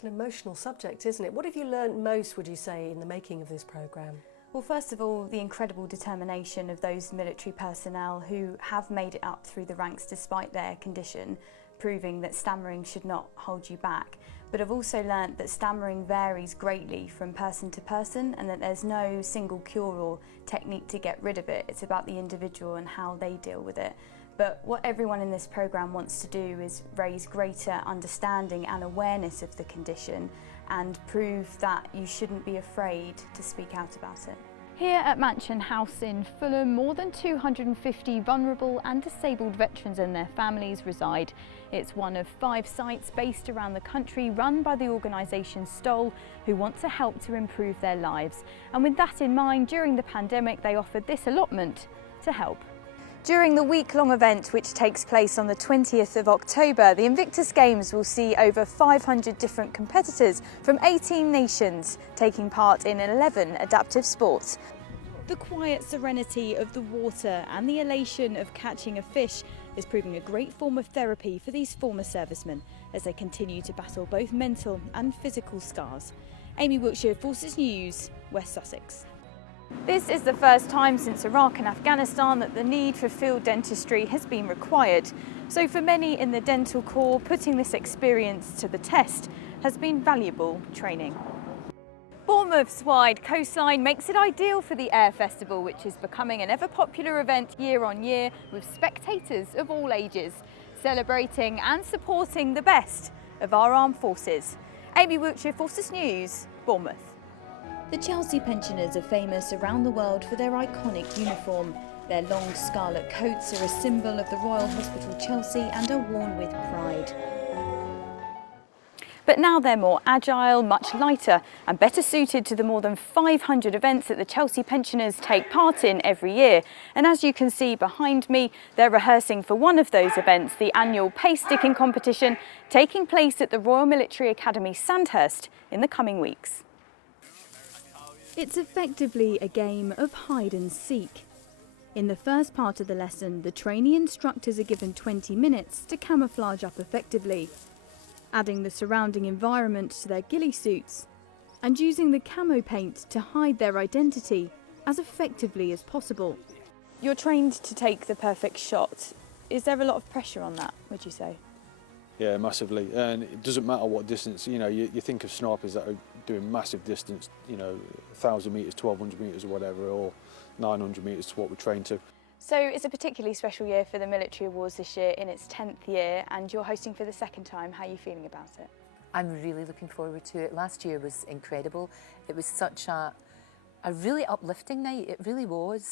It's an emotional subject, isn't it? What have you learnt most, would you say, in the making of this programme? Well, first of all, the incredible determination of those military personnel who have made it up through the ranks despite their condition, proving that stammering should not hold you back. But I've also learnt that stammering varies greatly from person to person and that there's no single cure or technique to get rid of it. It's about the individual and how they deal with it. But what everyone in this programme wants to do is raise greater understanding and awareness of the condition and prove that you shouldn't be afraid to speak out about it. Here at Mansion House in Fulham, more than 250 vulnerable and disabled veterans and their families reside. It's one of 5 sites based around the country run by the organisation Stoll, who want to help to improve their lives. And with that in mind, during the pandemic, they offered this allotment to help. During the week-long event, which takes place on the 20th of October, the Invictus Games will see over 500 different competitors from 18 nations taking part in 11 adaptive sports. The quiet serenity of the water and the elation of catching a fish is proving a great form of therapy for these former servicemen as they continue to battle both mental and physical scars. Amy Wiltshire, Forces News, West Sussex. This is the first time since Iraq and Afghanistan that the need for field dentistry has been required. So for many in the dental corps, putting this experience to the test has been valuable training. Bournemouth's wide coastline makes it ideal for the Air Festival, which is becoming an ever-popular event year on year with spectators of all ages, celebrating and supporting the best of our armed forces. Amy Wiltshire, Forces News, Bournemouth. The Chelsea pensioners are famous around the world for their iconic uniform. Their long scarlet coats are a symbol of the Royal Hospital Chelsea and are worn with pride. But now they're more agile, much lighter and better suited to the more than 500 events that the Chelsea pensioners take part in every year. And as you can see behind me, they're rehearsing for one of those events, the annual pace sticking competition taking place at the Royal Military Academy Sandhurst in the coming weeks. It's effectively a game of hide and seek. In the first part of the lesson, the trainee instructors are given 20 minutes to camouflage up effectively, adding the surrounding environment to their ghillie suits and using the camo paint to hide their identity as effectively as possible. You're trained to take the perfect shot. Is there a lot of pressure on that, would you say? Yeah, massively, and it doesn't matter what distance. You know, you think of snipers that are doing massive distance, you know, 1,000 metres, 1,200 metres or whatever, or 900 metres to what we're trained to. So it's a particularly special year for the Military Awards this year in its 10th year, and you're hosting for the second time. How are you feeling about it? I'm really looking forward to it. Last year was incredible. It was such a really uplifting night, it really was.